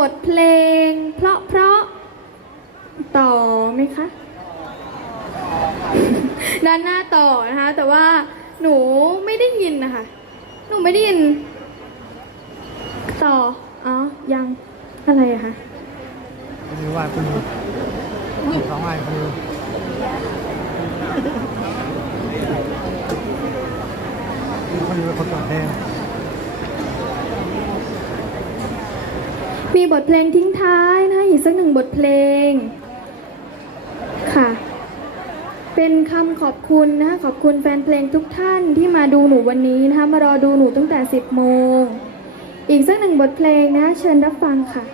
บทเพลง เพราะเพราะต่อไหมคะด้านหน้าต่อนะคะ แต่ว่าหนูไม่ได้ยินนะคะ หนูไม่ได้ยิน ต่ออ๋อยังอะไรอะคะคุณนิวว่าคุณนิวสองอันคุณนิวคุณนิวเป็นคนต่งเพล มีบทเพลงทิ้งท้ายนะคะอีกสักหนึ่งบทเพลงค่ะ เป็นคำขอบคุณนะคะขอบคุณแฟนเพลงทุกท่านที่มาดูหนูวันนี้นะคะมารอดูหนูตั้งแต่ 10 โมง อีกสักหนึ่งบทเพลงนะคะเชิญรับฟังค่ะ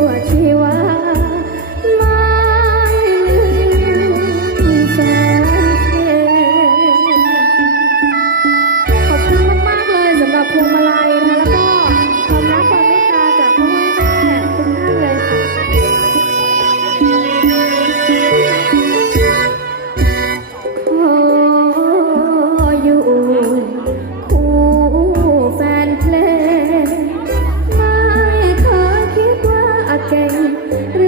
我期望 ห